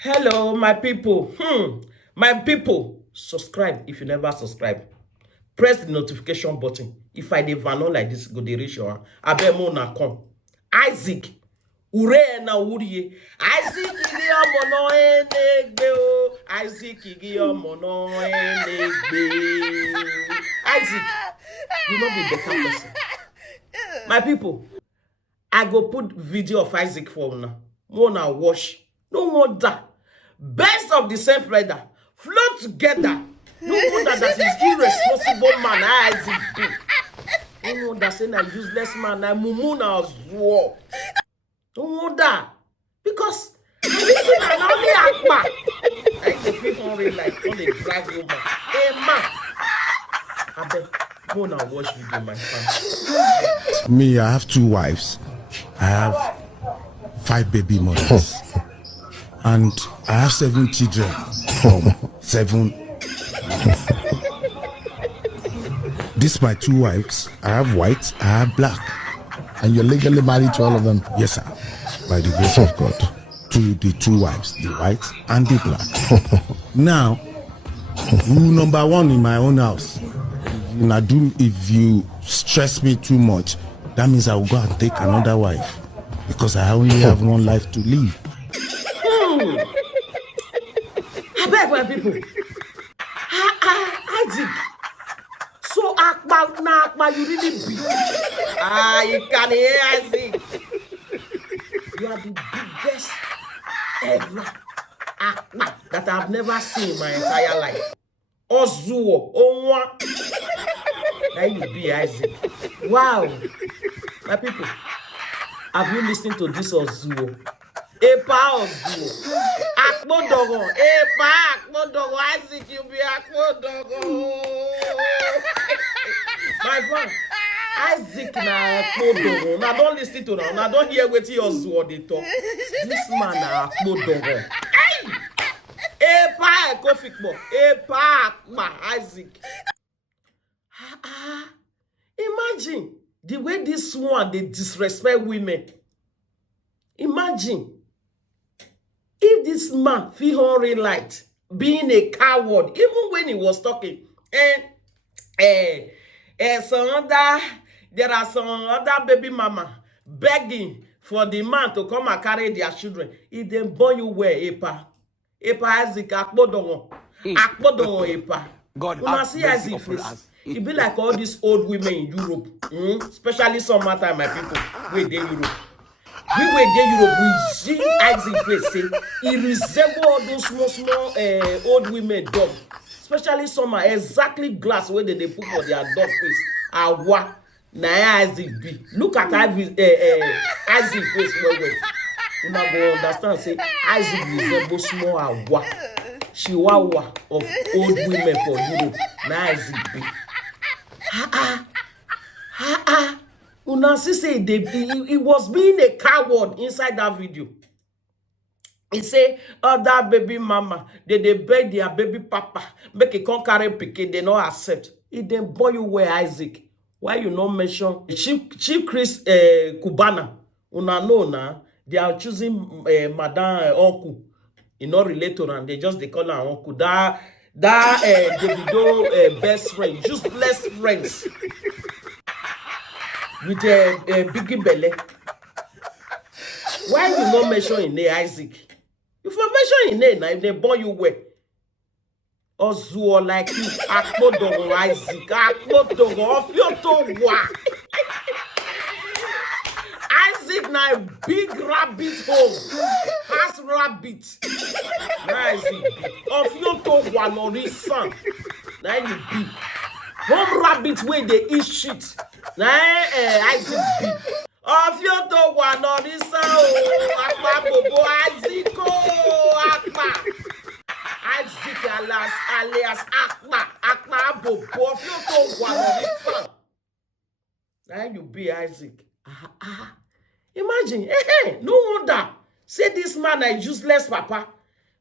Hello, my people. My people, subscribe if you never subscribe. Press the notification button. If I dey vano like this, go dey reach your hand. Abemo na come. Isaac, ure na uriye. Isaac igi omo no enegbe o. Isaac igi omo no enegbe. Isaac, you no be better person. My people, I go put video of Isaac for una. Mona watch. No wonder. Best of the same brother. Flow together. No wonder that is irresponsible man. Isaac be. No wonder saying a useless man. I mumu na war. No wonder. Because this is an only akpa. Like the people on like on the drag woman. Hey man. I bet Mona watch video my family. Me, I have 2 wives. I have 5 baby mothers. And I have 7 children from 7. These my 2 wives. I have white, I have black. And you're legally married to all of them? Yes, sir. By the grace of God. To the 2 wives, the white and the black. Now, rule number 1 in my own house. If you stress me too much, that means I will go and take another wife. Because I only have 1 life to live. I beg my people. Isaac. So Akma, you really be. You can hear Isaac. You are the biggest ever Akma that I've never seen in my entire life. Ozuo, Onwa. Now you be Isaac. Wow. My people, have you listened to this Ozuo? Epa Ozuo. Akmodogo. Epa Akmodogo. Isaac, you be Akmodogo. My friend, Isaac na Akmodogo. Now don't listen to them. Now don't hear what Ozuo they talk. This man na Akmodogo. Hey! Epa Kofikmo. Epa Akma. Isaac. Imagine the way this one they disrespect women. Imagine if this man feel hungry light being a coward, even when he was talking, there are some other baby mama begging for the man to come and carry their children. If they born you where Epa Isaac Akpodongo Epa. God When I see Isaac face, it be like all these old women in Europe, especially summertime, my people, where they Europe. We were in Europe, we see Isaac face, say, he resemble all those small old women dog, especially summer, exactly glass where they put for their dog face. Awa, na Isaac be. Look at Isaac face, well. You not go understand, say, Isaac resemble small awa. Chihuahua of old women for Europe. Na Isaac be. Una see say he was being a coward inside that video. He say other baby mama they beg their baby papa make a come carry pikin, they not accept. It then boy you where Isaac. Why you not mention Chief Chris Cubana? Una know na they are choosing Madam Uncle. You not relate to her, they just they call her Uncle. That Davido best friend, useless friends. With a biggie belly. Why you not mention in name Isaac? If you mention in name, if they born you where? Ozuo like you, Akmodogo Isaac, Akmodogo of your towa. Isaac na a big rabbit hole. Has rabbit. Na Isaac of your towa no reason. Now you be. Home rabbit where they eat shit. Now Isaac be. Of your towa no reason. Akpa bobo Isaac Akpa. Isaac alias Akpa bobo of your towa no reason. Now you be Isaac. Imagine, no wonder. Say this man is useless, papa.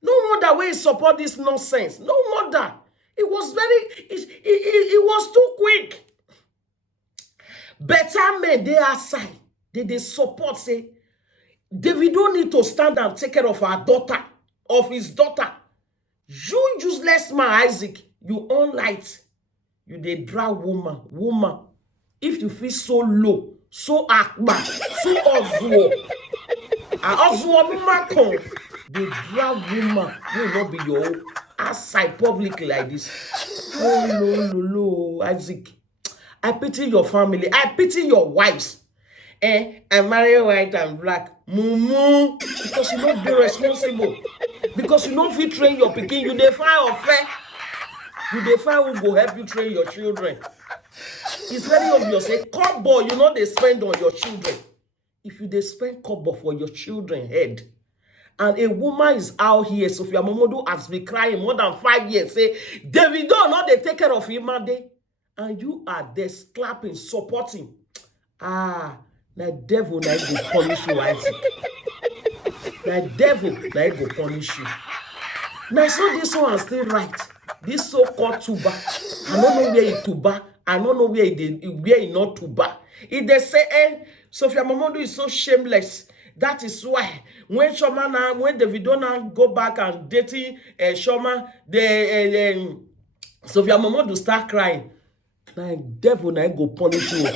No wonder why he support this nonsense. No wonder. It was it was too quick. Better men, they outside. They support, say, Davido need to stand and take care of our daughter. of his daughter. You useless man, Isaac, you on light. You dey drag woman. If you feel so low, so akba, so ozuo, and ozuo woman come, they drag woman will not be your own outside public like this. Oh no, Isaac. I pity your family. I pity your wives. I marry white and black. Mumu. Because you don't be responsible. Because you don't fit train your pikin. You define affair. You define who go help you train your children. It's very obvious. A couple, you know they spend on your children. If you they spend couple for your children head, and a woman is out here, Sophia Momodu has been crying more than 5 years, say, Davido, not they take care of him, and you are there clapping, supporting. The devil now go punish you, Isaac. The devil now go punish you. Now, so this one still right. This so-called tuba, I don't know where it tuba. I don't know where it not tuba. If they say, Sophia Momodu is so shameless. That is why when Davido now go back and dating Shoma, Sophia Momodu start crying. Now devil now go punish you.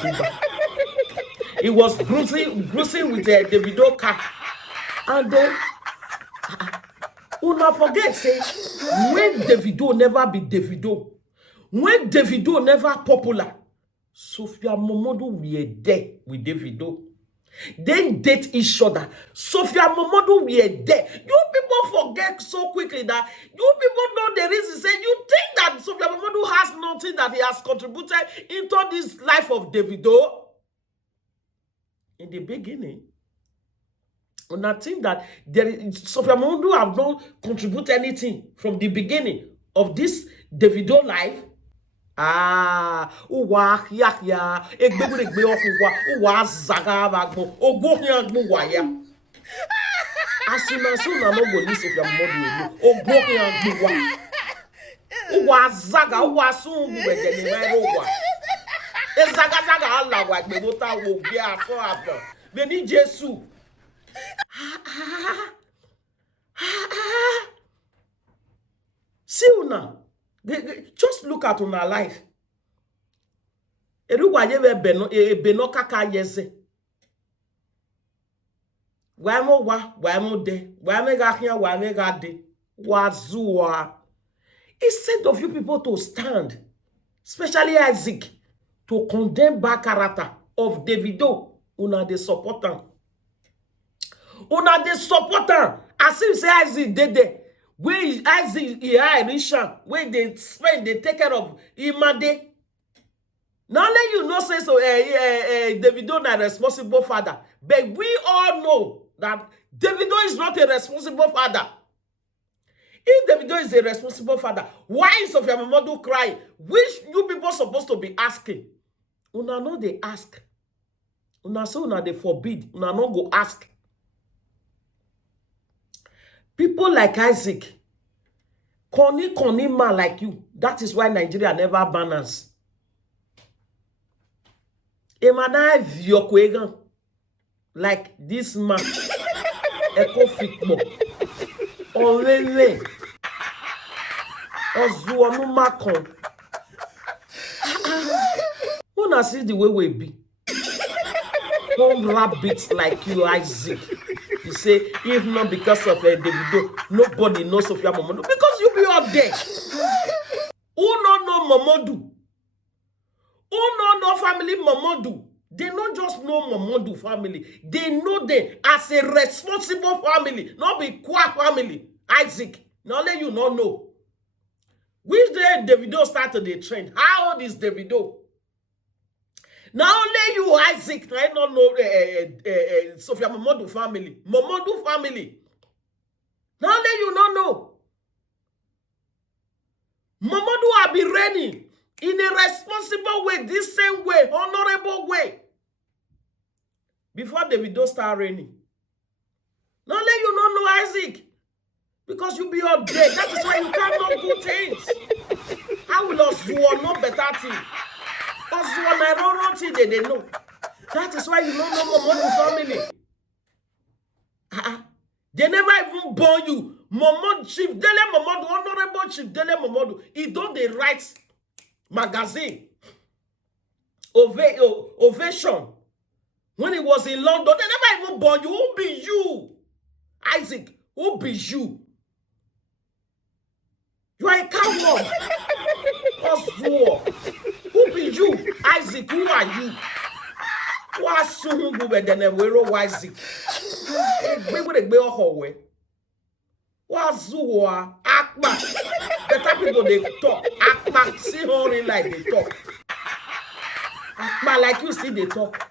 He was gruesome with Davido car, and then una forget say when Davido never be Davido, when Davido never popular, Sophia Momodu were there with Davido. They date each other. Sophia Momodu were there. You people forget so quickly that you people know the reason. Say you think that Sophia Momodu has nothing that he has contributed into this life of Davido. In the beginning, and I think that Sophia Momodu have not contributed anything from the beginning of this Davido life. Uwa ya egbe uwa zaga bagbo ogboyan gbo ya. Asuna so na no go listen Sophia Momodu ogboyan gbo wa. Uwa zaga uwa sun gbo de ni mai uwa. Zaga Allah wa gbe mo ta wo bi aso abo. Be ni Jesu. See una. Just look at una life. Eruwa ye beno kaka yeze. Wa mo de, wa me ga hian, wa me ga de. Wazua. Instead of you people to stand, especially Isaac, to condemn bad character of Davido, una de supporter. Una de supporter. As if say Isaac did there. Where Isaac Risha, where they spend, they take care of Imade. Now let you know say so Davido not a responsible father. But we all know that Davido is not a responsible father. If Davido is a responsible father, why is Sophia Momodu crying? Which you people supposed to be asking? Una no they ask. Una so una they forbid. Una no go ask. People like Isaac, corny man like you. That is why Nigeria never balance. Emana Vyokwegan, like this man, Eko Fikmo, Olele, Ozuonu Makon. Wanna see the way we be? Home rabbits like you, Isaac. You say, if not because of Davido, nobody knows Sophia Momodu. Because you be up there. Who no know Momodu? Who no family Momodu? They not just know Momodu family. They know them as a responsible family. Not be quack family. Isaac. Now let you not know. Which day Davido started the trend? How old is Davido? Now only you, Isaac, I don't know Sophia Momodu family. Momodu family. Now only you don't know. Momodu have been reigning in a responsible way, this same way, honorable way. Before Davido start reigning. Now only you don't know Isaac. Because you be up there. That is why you can't know good things. How will us do no better thing? They know. That is why you don't know Momodu family. They never even born you. Momodu, Chief Dele Momodu, Honorable Chief Dele Momodu, he don't they write magazine, Ovation. When he was in London, they never even born you. Who be you? Isaac, who be you? You are a coward. Who be you? Isaac, who are you? Who are soon who were then a wero Isaac? We would be a hallway. What's Zua? Akma. Better people they talk. Akma, see only like they talk. Akma, like you see they talk.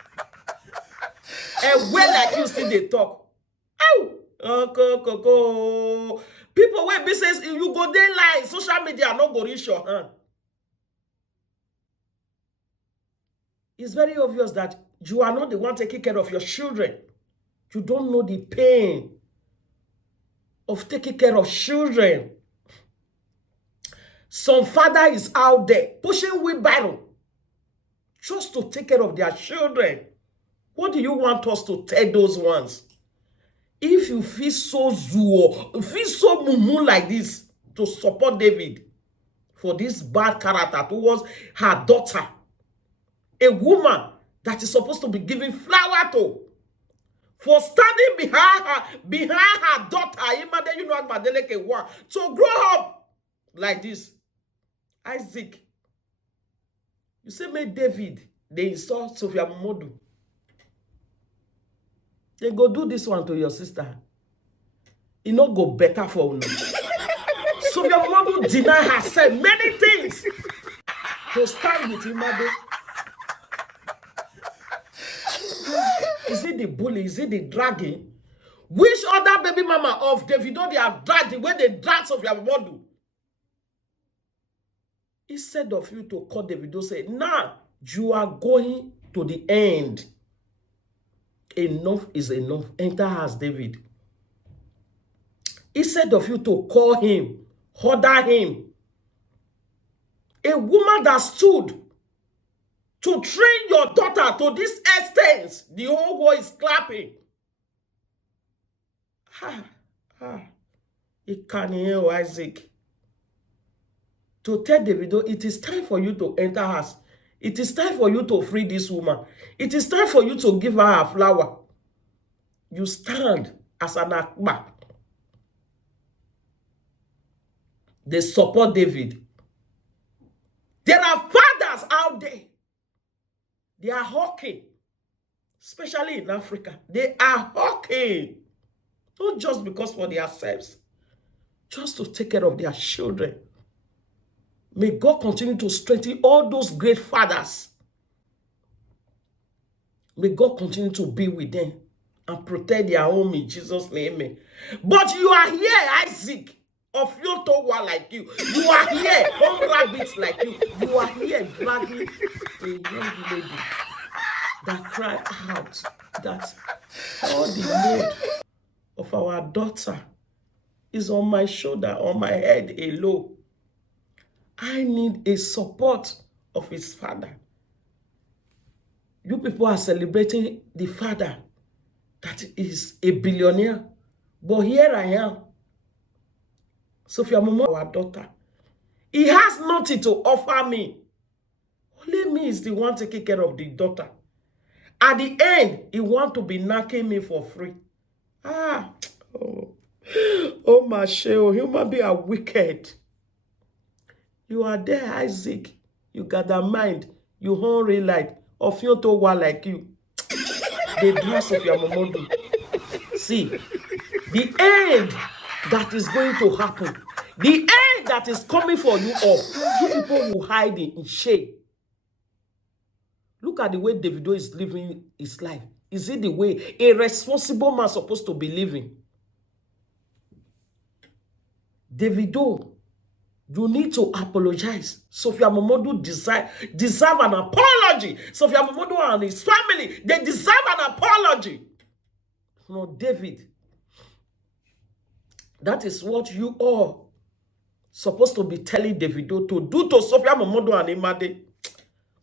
And when like you see they talk. Oh, people when business you go there lie, social media no go reach your hand. It's very obvious that you are not the one taking care of your children. You don't know the pain of taking care of children. Some father is out there pushing wheelbarrow just to take care of their children. What do you want us to tell those ones? If you feel so feel so mumu like this to support David for this bad character towards her daughter, a woman that is supposed to be giving flower to, for standing behind her daughter, you know, to grow up like this. Isaac, you say make David, they install Sophia Momodu. They go do this one to your sister. It not go better for you. Sophia Momodu deny herself many things to stand with him. Is it the bully? Is it the dragging? Which other baby mama of Davido they have dragged the way they drag Sophia Momodu? Instead of you to call Davido, say, nah, you are going to the end. Enough is enough. Enter as David. Instead of you to call him, order him, a woman that stood to train your daughter to this extent, the whole world is clapping. It can hear Isaac. To tell Davido, it is time for you to enter us. It is time for you to free this woman. It is time for you to give her a flower. You stand as an akba. They support David. There are fathers out there. They are hawking. Especially in Africa. They are hawking. Not just because for themselves. Just to take care of their children. May God continue to strengthen all those great fathers. May God continue to be with them and protect their home in Jesus' name. But you are here, Isaac, of your towa like you. You are here, home rabbits like you. You are here dragging a young lady that cried out that all the load of our daughter is on my shoulder, on my head alone. I need a support of his father. You people are celebrating the father that is a billionaire. But here I am. Sophia Momodu, our daughter. He has nothing to offer me. Only me is the one taking care of the daughter. At the end, he wants to be knocking me for free. Oh my shell, human beings are wicked. You are there, Isaac. You got that mind. You hungry like of your towa like you. The dress of your Momodu. See, the end that is going to happen, the end that is coming for you all, you people will hide in shame. Look at the way Davido is living his life. Is it the way a responsible man is supposed to be living? Davido, you need to apologize. Sophia Momodu deserve an apology. Sophia Momodu and his family, they deserve an apology. No, David. That is what you all supposed to be telling Davido to do to Sophia Momodu and Imade.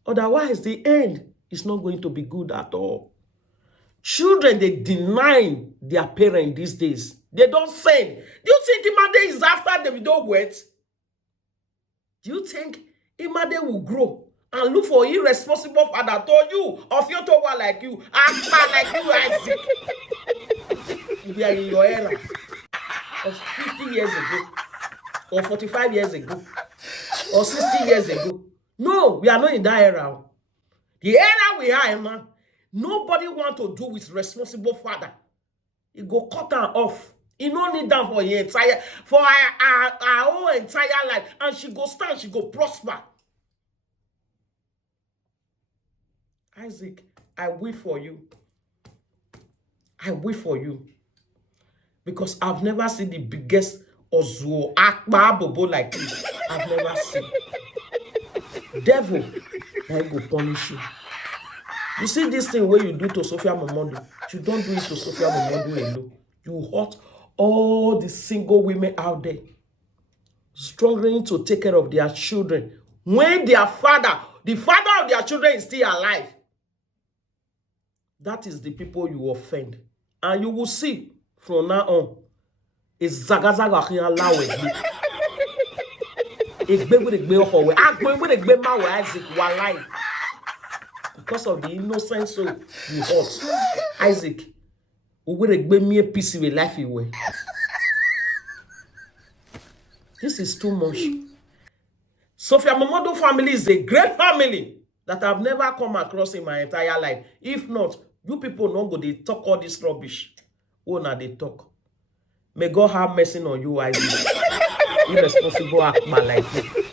Otherwise, the end is not going to be good at all. Children, they deny their parents these days. They don't send. Do you think Imade is after Davido wet? Do you think Imade will grow and look for irresponsible father to you, of your towa like you, Akpa like you, Isaac? We are in your era of 50 years ago, or 45 years ago, or 60 years ago. No, we are not in that era. The era we are in now, nobody want to do with responsible father. He go cut her off. He no need that for your entire, for our whole entire life. And she go stand, she go prosper. Isaac, I wait for you. I wait for you. Because I've never seen the biggest Ozuo Akbar Bobo like you. I've never seen. Devil, I go punish you. You see this thing where you do to Sophia Momodu, you don't do it to Sophia Momodu alone. You hurt all the single women out there struggling to take care of their children when their father, the father of their children, is still alive. That is the people you offend. And you will see from now on, it's Zagazaga Lawe. Because of the innocence so you hurt. Isaac, we will give me a piece of life away. This is too much. Sophia Momodu family is a great family that I've never come across in my entire life. If not, you people don't go, they talk all this rubbish. Oh, now they talk. May God have mercy on you, Isaac. Irresponsible Akbar like you.